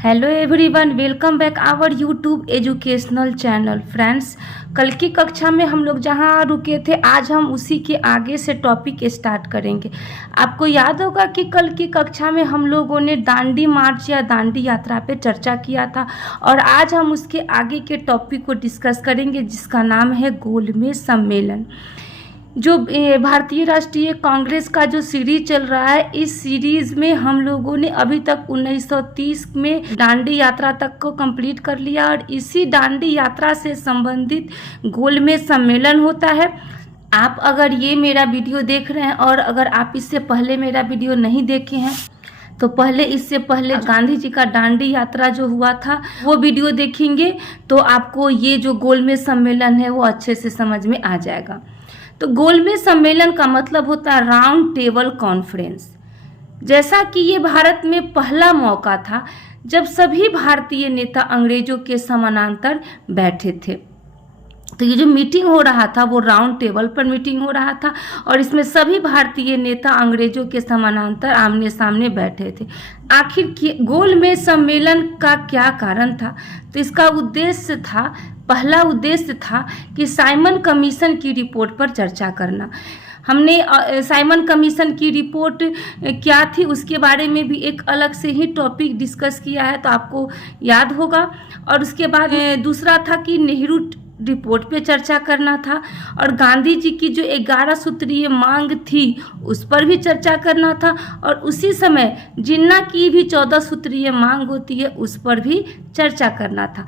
Hello everyone, welcome back our YouTube educational channel. Friends, कल की कक्षा में हम लोग जहां रुके थे आज हम उसी के आगे से टॉपिक स्टार्ट करेंगे। आपको याद होगा कि कल की कक्षा में हम लोगों ने दांडी मार्च या दांडी यात्रा पे चर्चा किया था और आज हम उसके आगे के टॉपिक को डिस्कस करेंगे जिसका नाम है गोलमेज सम्मेलन। जो भारतीय राष्ट्रीय कांग्रेस का जो सीरीज चल रहा है, इस सीरीज में हम लोगों ने अभी तक 1930 में दांडी यात्रा तक को कंप्लीट कर लिया और इसी दांडी यात्रा से संबंधित गोलमेज सम्मेलन होता है। आप अगर ये मेरा वीडियो देख रहे हैं और अगर आप इससे पहले मेरा वीडियो नहीं देखे हैं तो इससे पहले गांधी जी का दांडी यात्रा जो हुआ था वो वीडियो देखेंगे तो आपको ये जो गोलमेज सम्मेलन है वो अच्छे से समझ में आ जाएगा। तो गोलमेज सम्मेलन का मतलब होता है राउंड टेबल कॉन्फ्रेंस। जैसा कि ये भारत में पहला मौका था जब सभी भारतीय नेता अंग्रेजों के समानांतर बैठे थे। तो ये जो मीटिंग हो रहा था वो राउंड टेबल पर मीटिंग हो रहा था और इसमें सभी भारतीय नेता अंग्रेजों के समानांतर आमने सामने बैठे थे। आखिर गोलमेज सम्मेलन का क्या कारण था? तो इसका पहला उद्देश्य था कि साइमन कमीशन की रिपोर्ट पर चर्चा करना। हमने साइमन कमीशन की रिपोर्ट क्या थी उसके बारे में भी एक अलग से ही टॉपिक डिस्कस किया है, तो आपको याद होगा। और उसके बाद दूसरा था कि नेहरू रिपोर्ट पे चर्चा करना था और गांधी जी की जो 11 सूत्रीय मांग थी उस पर भी चर्चा करना था और उसी समय जिन्ना की भी 14 सूत्रीय मांग होती है उस पर भी चर्चा करना था।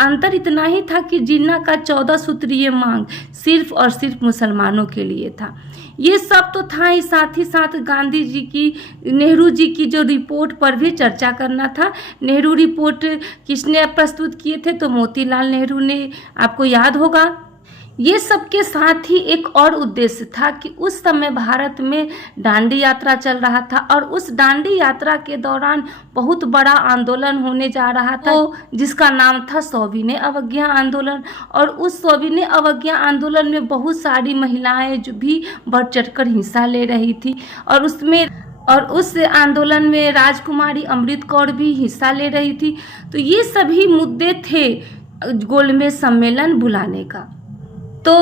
अंतर इतना ही था कि जिन्ना का 14 सूत्रीय मांग सिर्फ और सिर्फ मुसलमानों के लिए था। ये सब तो था ही साथ गांधी जी की नेहरू जी की जो रिपोर्ट पर भी चर्चा करना था। नेहरू रिपोर्ट किसने प्रस्तुत किए थे? तो मोतीलाल नेहरू ने, आपको याद होगा। ये सब के साथ ही एक और उद्देश्य था कि उस समय भारत में दांडी यात्रा चल रहा था और उस दांडी यात्रा के दौरान बहुत बड़ा आंदोलन होने जा रहा था जिसका नाम था सविनय अवज्ञा आंदोलन। और उस सविनय अवज्ञा आंदोलन में बहुत सारी महिलाएं जो भी बढ़ चढ़कर हिस्सा ले रही थी और उस आंदोलन में राजकुमारी अमृत कौर भी हिस्सा ले रही थी। तो ये सभी मुद्दे थे गोलमेज सम्मेलन बुलाने का। तो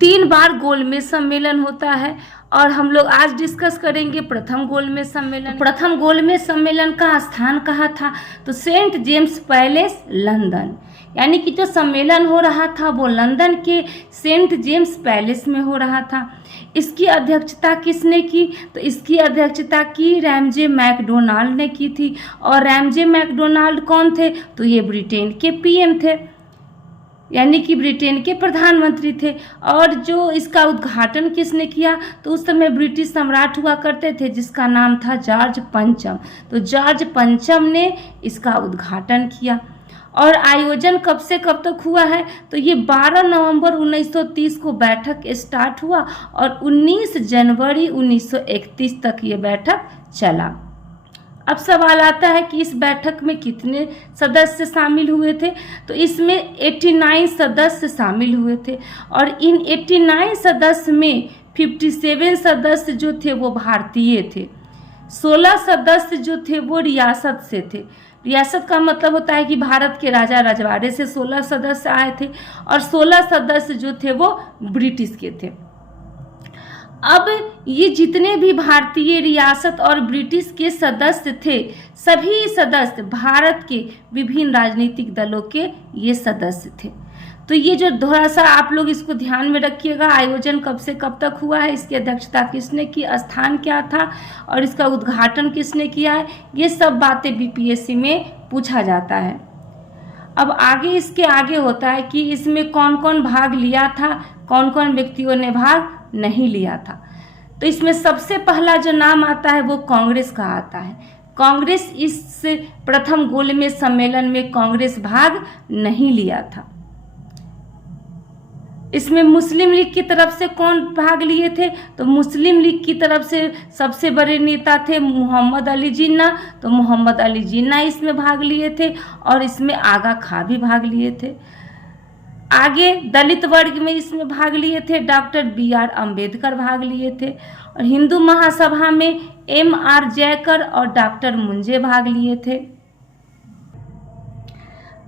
3 बार गोलमेज सम्मेलन होता है और हम लोग आज डिस्कस करेंगे प्रथम गोलमेज सम्मेलन। प्रथम गोलमेज सम्मेलन का स्थान कहाँ था? तो सेंट जेम्स पैलेस, लंदन। यानी कि जो सम्मेलन हो रहा था वो लंदन के सेंट जेम्स पैलेस में हो रहा था। इसकी अध्यक्षता किसने की? तो इसकी अध्यक्षता की रैमजे मैकडोनाल्ड ने की थी। और रैमजे मैकडोनाल्ड कौन थे? तो ये ब्रिटेन के पीएम थे, यानी कि ब्रिटेन के प्रधानमंत्री थे। और जो इसका उद्घाटन किसने किया? तो उस समय ब्रिटिश सम्राट हुआ करते थे जिसका नाम था जॉर्ज पंचम। तो जॉर्ज पंचम ने इसका उद्घाटन किया। और आयोजन कब से कब तक हुआ है? तो ये 12 नवंबर 1930 को बैठक स्टार्ट हुआ और 19 जनवरी 1931 तक ये बैठक चला। अब सवाल आता है कि इस बैठक में कितने सदस्य शामिल हुए थे? तो इसमें 89 सदस्य शामिल हुए थे और इन 89 सदस्य में 57 सदस्य जो थे वो भारतीय थे, 16 सदस्य जो थे वो रियासत से थे। रियासत का मतलब होता है कि भारत के राजा रजवाड़े से 16 सदस्य आए थे और 16 सदस्य जो थे वो ब्रिटिश के थे। अब ये जितने भी भारतीय रियासत और ब्रिटिश के सदस्य थे, सभी सदस्य भारत के विभिन्न राजनीतिक दलों के ये सदस्य थे। तो ये जो थोड़ा सा आप लोग इसको ध्यान में रखिएगा, आयोजन कब से कब तक हुआ है, इसकी अध्यक्षता किसने की, स्थान क्या था और इसका उद्घाटन किसने किया है, ये सब बातें बीपीएससी में पूछा जाता है। अब इसके आगे होता है कि इसमें कौन कौन भाग लिया था, कौन कौन व्यक्तियों ने भाग नहीं लिया था। तो इसमें सबसे पहला जो नाम आता है वो कांग्रेस का आता है। कांग्रेस इस प्रथम गोलमेज सम्मेलन में कांग्रेस भाग नहीं लिया था। इसमें मुस्लिम लीग की तरफ से कौन भाग लिए थे? तो मुस्लिम लीग की तरफ से सबसे बड़े नेता थे मोहम्मद अली जिन्ना। तो मोहम्मद अली जिन्ना इसमें भाग लिए थे और इसमें आगा खां भी भाग लिए थे। आगे दलित वर्ग में इसमें भाग लिए थे डॉक्टर BR अम्बेडकर भाग लिए थे और हिंदू महासभा में MR जयकर और डॉक्टर मुंजे भाग लिए थे।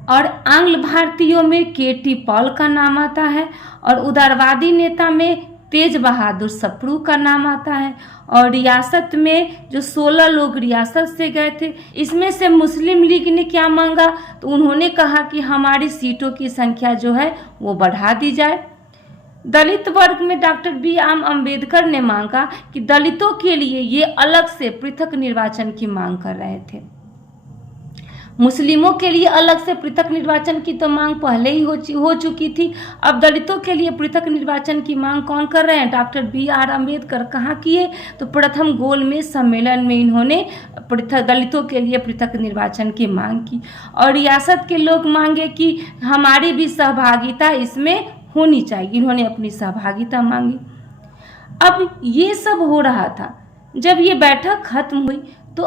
और आंग्ल भारतीयों में केटी पॉल का नाम आता है और उदारवादी नेता में तेज बहादुर सप्रू का नाम आता है। और रियासत में जो 16 लोग रियासत से गए थे, इसमें से मुस्लिम लीग ने क्या मांगा, तो उन्होंने कहा कि हमारी सीटों की संख्या जो है वो बढ़ा दी जाए। दलित वर्ग में डॉक्टर बी.आर. अम्बेडकर ने मांगा कि दलितों के लिए ये अलग से पृथक निर्वाचन की मांग कर रहे थे। मुस्लिमों के लिए अलग से पृथक निर्वाचन की तो मांग पहले ही हो चुकी थी। अब दलितों के लिए पृथक निर्वाचन की मांग कौन कर रहे हैं? Doctor B R. अम्बेडकर। कहाँ किए? तो प्रथम गोलमेज सम्मेलन में इन्होंने दलितों के लिए पृथक निर्वाचन की मांग की। और रियासत के लोग मांगे कि हमारी भी सहभागिता इसमें होनी चाहिए, इन्होंने अपनी सहभागिता मांगी। अब ये सब हो रहा था। जब ये बैठक खत्म हुई तो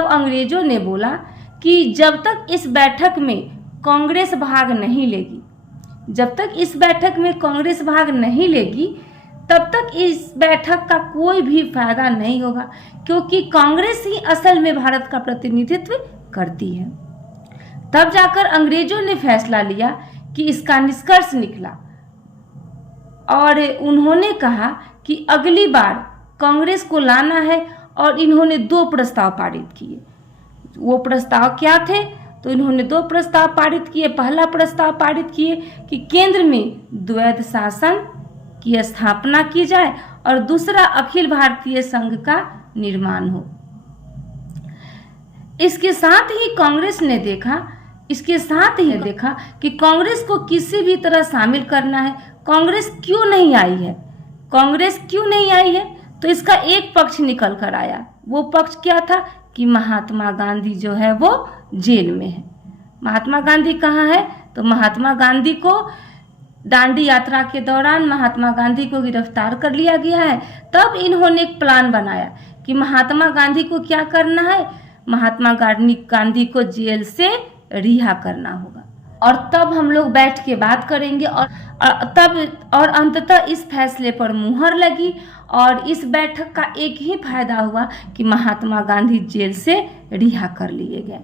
अंग्रेजों ने बोला कि जब तक इस बैठक में कांग्रेस भाग नहीं लेगी, जब तक इस बैठक में कांग्रेस भाग नहीं लेगी, तब तक इस बैठक का कोई भी फायदा नहीं होगा, क्योंकि कांग्रेस ही असल में भारत का प्रतिनिधित्व करती है। तब जाकर अंग्रेजों ने फैसला लिया कि इसका निष्कर्ष निकला और उन्होंने कहा कि अगली बार कांग्रेस को लाना है। और इन्होंने 2 प्रस्ताव पारित किए। वो प्रस्ताव क्या थे? तो इन्होंने 2 प्रस्ताव पारित किए। पहला प्रस्ताव पारित किए कि केंद्र में द्वैध शासन की स्थापना की जाए और दूसरा अखिल भारतीय संघ का निर्माण हो। इसके साथ ही कांग्रेस ने देखा कि कांग्रेस को किसी भी तरह शामिल करना है। कांग्रेस क्यों नहीं आई है? तो इसका एक पक्ष निकल कर आया। वो पक्ष क्या था कि महात्मा गांधी जो है वो जेल में है। महात्मा गांधी कहाँ है? तो महात्मा गांधी को दांडी यात्रा के दौरान महात्मा गांधी को गिरफ्तार कर लिया गया है। तब इन्होंने एक प्लान बनाया कि महात्मा गांधी को क्या करना है, महात्मा गांधी को जेल से रिहा करना होगा। और तब हम लोग बैठ के बात करेंगे और अंततः इस फैसले पर मुहर लगी। और इस बैठक का एक ही फायदा हुआ कि महात्मा गांधी जेल से रिहा कर लिए गए।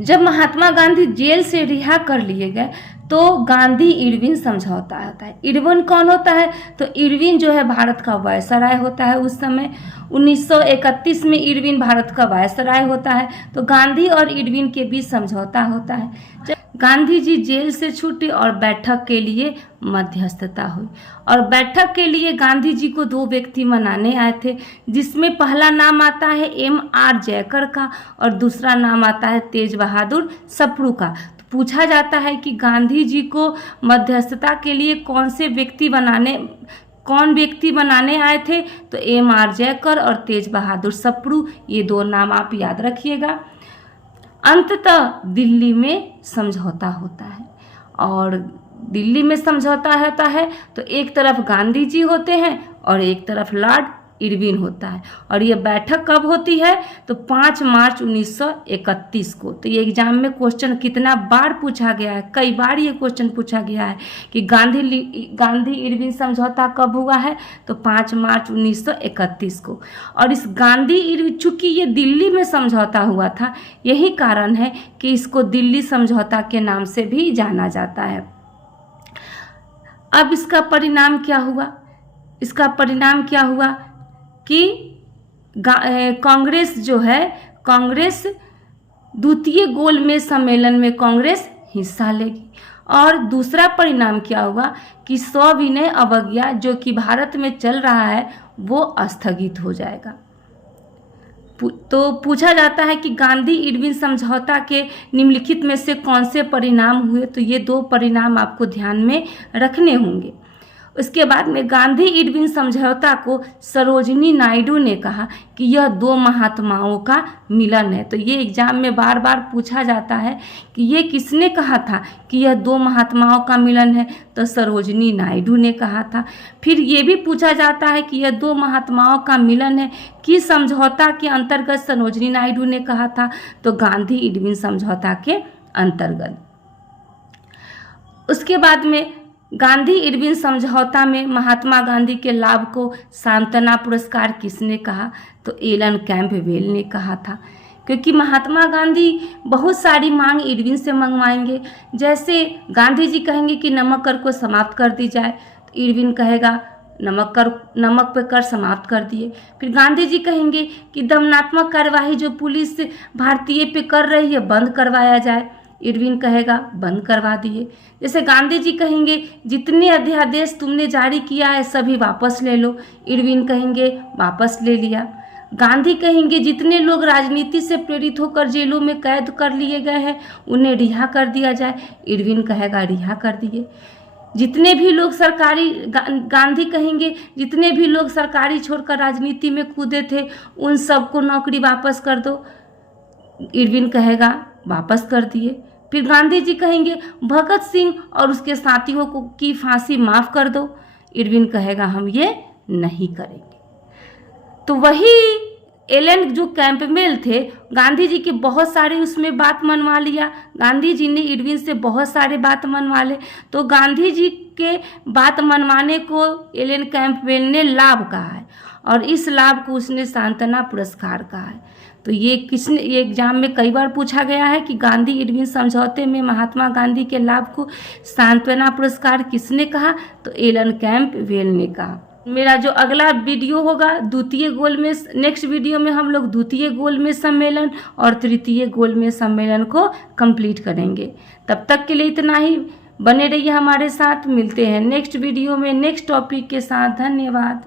जब महात्मा गांधी जेल से रिहा कर लिए गए तो गांधी इरविन समझौता होता है। इरविन कौन होता है? तो इरविन जो है भारत का वायसराय होता है। उस समय 1931 में इरविन भारत का वायसराय होता है। तो गांधी और इरविन के बीच समझौता होता है। जब गांधी जी जेल से छूटे और बैठक के लिए मध्यस्थता हुई। और बैठक के लिए गांधी जी को 2 व्यक्ति मनाने आए थे, जिसमें पहला नाम आता है M.R. जयकर का और दूसरा नाम आता है तेज बहादुर सप्रू का। पूछा जाता है कि गांधी जी को मध्यस्थता के लिए कौन व्यक्ति बनाने आए थे? तो M.R. जयकर और तेज बहादुर सप्रू, ये 2 नाम आप याद रखिएगा। अंततः दिल्ली में समझौता होता है। और दिल्ली में समझौता होता है तो एक तरफ गांधी जी होते हैं और एक तरफ लॉर्ड इरविन होता है। और ये बैठक कब होती है? तो 5 मार्च 1931 को। तो ये एग्जाम में क्वेश्चन कितना बार पूछा गया है, कई बार ये क्वेश्चन पूछा गया है कि गांधी इरविन समझौता कब हुआ है? तो 5 मार्च 1931 को। और इस गांधी इरविन, चूंकि ये दिल्ली में समझौता हुआ था, यही कारण है कि इसको दिल्ली समझौता के नाम से भी जाना जाता है। अब इसका परिणाम क्या हुआ? कि कांग्रेस जो है, कांग्रेस द्वितीय गोलमेज सम्मेलन में कांग्रेस हिस्सा लेगी। और दूसरा परिणाम क्या हुआ कि सविनय अवज्ञा जो कि भारत में चल रहा है वो स्थगित हो जाएगा। तो पूछा जाता है कि गांधी इरविन समझौता के निम्नलिखित में से कौन से परिणाम हुए? तो ये 2 परिणाम आपको ध्यान में रखने होंगे। उसके बाद में गांधी इरविन समझौता को सरोजिनी नायडू ने कहा कि यह 2 महात्माओं का मिलन है। तो ये एग्जाम में बार बार पूछा जाता है कि ये किसने कहा था कि यह 2 महात्माओं का मिलन है? तो सरोजिनी नायडू ने कहा था। फिर ये भी पूछा जाता है कि यह 2 महात्माओं का मिलन है, किस समझौता के अंतर्गत सरोजिनी नायडू ने कहा था? तो गांधी इरविन समझौता के अंतर्गत। उसके बाद में गांधी इरविन समझौता में महात्मा गांधी के लाभ को सांत्वना पुरस्कार किसने कहा? तो एलन कैंपबेल ने कहा था। क्योंकि महात्मा गांधी बहुत सारी मांग इरविन से मंगवाएंगे। जैसे गांधी जी कहेंगे कि नमक कर को समाप्त कर दी जाए, तो इरविन कहेगा नमक पे कर समाप्त कर दिए। फिर गांधी जी कहेंगे कि दमनात्मक कार्यवाही जो पुलिस भारतीय पे कर रही है बंद करवाया जाए, इरविन कहेगा बंद करवा दिए। जैसे गांधी जी कहेंगे जितने अध्यादेश तुमने जारी किया है सभी वापस ले लो, इरविन कहेंगे वापस ले लिया। गांधी कहेंगे जितने लोग राजनीति से प्रेरित होकर जेलों में कैद कर लिए गए हैं उन्हें रिहा कर दिया जाए, इरविन कहेगा रिहा कर दिए। जितने भी लोग गांधी कहेंगे जितने भी लोग सरकारी छोड़कर राजनीति में कूदे थे उन सबको नौकरी वापस कर दो, इरविन कहेगा वापस कर दिए। फिर गांधी जी कहेंगे भगत सिंह और उसके साथियों को की फांसी माफ कर दो, इरविन कहेगा हम ये नहीं करेंगे। तो वही एलन जो कैंपबेल थे, गांधी जी की बहुत सारे उसमें बात मनवा लिया, गांधी जी ने इरविन से बहुत सारे बात मनवा ले। तो गांधी जी के बात मनवाने को एलन कैंपबेल ने लाभ कहा है और इस लाभ को उसने सांत्वना पुरस्कार कहा है। तो ये एग्जाम में कई बार पूछा गया है कि गांधी इरविन समझौते में महात्मा गांधी के लाभ को सांत्वना पुरस्कार किसने कहा, तो एलन कैंपबेल ने कहा। मेरा जो अगला वीडियो होगा द्वितीय गोलमेज, नेक्स्ट वीडियो में हम लोग द्वितीय गोलमेज सम्मेलन और तृतीय गोलमेज सम्मेलन को कंप्लीट करेंगे। तब तक के लिए इतना ही, बने रहिए हमारे साथ, मिलते हैं नेक्स्ट वीडियो में नेक्स्ट टॉपिक के साथ। धन्यवाद।